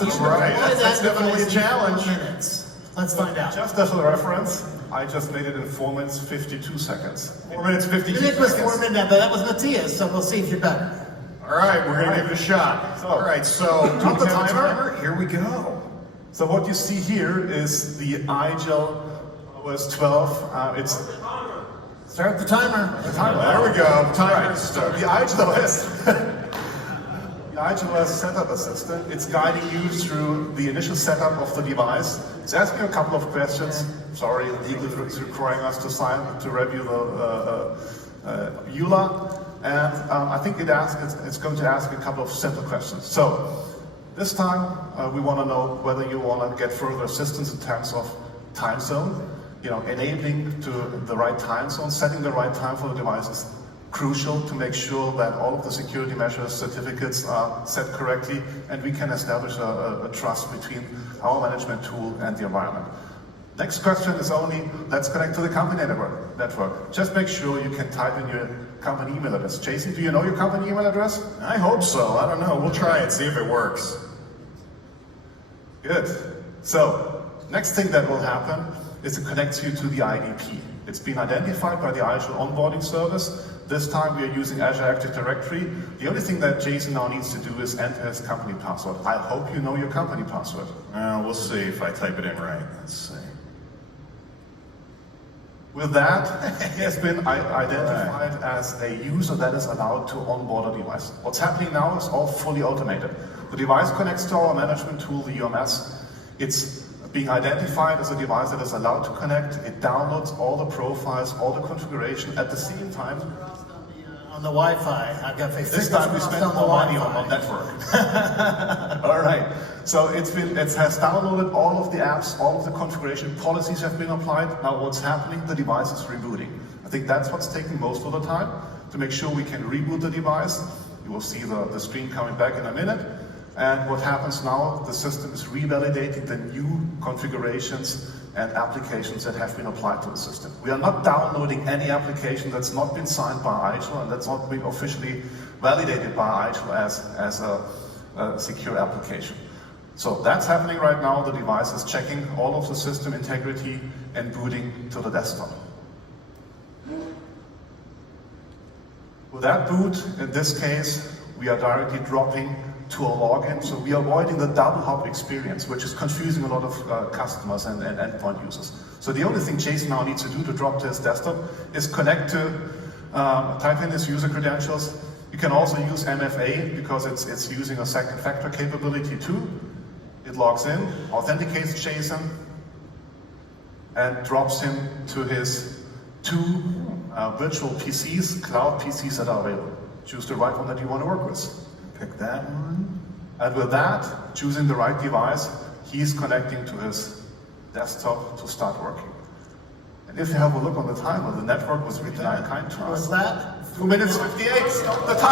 That's right. That's definitely a challenge. Minutes. Let's find out. Just as a reference, I just made it in 4 minutes 52 seconds. 4 minutes 52 Nick was seconds. 4 minutes, but that was Matthias, so we'll see if you're better. All right, we're gonna give it a shot. All right, so on the timer, here we go. So what you see here is the IGEL OS 12. It's Start the timer. the timer. There we go. Timer start. The IGEL OS. The IGEL OS setup assistant. It's guiding you through the initial setup of the device. It's asking a couple of questions. Sorry, legal is requiring us to review the EULA. And I think it's going to ask a couple of simple questions. So this time we want to know whether you want to get further assistance in terms of time zone. You know, enabling to the right time zone, setting the right time for the device is crucial to make sure that all of the security measures, certificates are set correctly, and we can establish a trust between our management tool and the environment. Next question is only, let's connect to the company network. Just make sure you can type in your company email address. Jason, do you know your company email address? I hope so. I don't know. We'll try it, see if it works. Good. So, next thing that will happen is it connects you to the IDP. It's been identified by the IGEL onboarding service. This time we are using Azure Active Directory. The only thing that Jason now needs to do is enter his company password. I hope you know your company password. We'll see if I type it in right. Let's see. With that, he has been identified as a user that is allowed to onboard a device. What's happening now is all fully automated. The device connects to our management tool, the UMS. It's being identified as a device that is allowed to connect. It downloads all the profiles, all the configuration at the same time. On the Wi-Fi, I've got This time we spent more money on network. All right. So it has downloaded all of the apps, all of the configuration policies have been applied. Now what's happening? The device is rebooting. I think that's what's taking most of the time to make sure we can reboot the device. You will see the screen coming back in a minute. And what happens now, the system is revalidating the new configurations and applications that have been applied to the system. We are not downloading any application that's not been signed by IGEL and that's not been officially validated by IGEL as a secure application. So that's happening right now. The device is checking all of the system integrity and booting to the desktop. With that boot, in this case, we are directly dropping to a login, so we are avoiding the double hop experience, which is confusing a lot of customers and endpoint users. So the only thing Jason now needs to do to drop to his desktop is connect to, type in his user credentials. You can also use MFA because it's using a second factor capability too. It logs in, authenticates Jason, and drops him to his two virtual PCs, cloud PCs that are available. Choose the right one that you want to work with. Pick that one. And with that, choosing the right device, he's connecting to his desktop to start working. And if you have a look on the timer, the network was really kind to us. Was that? 2 minutes 58. Stop the time.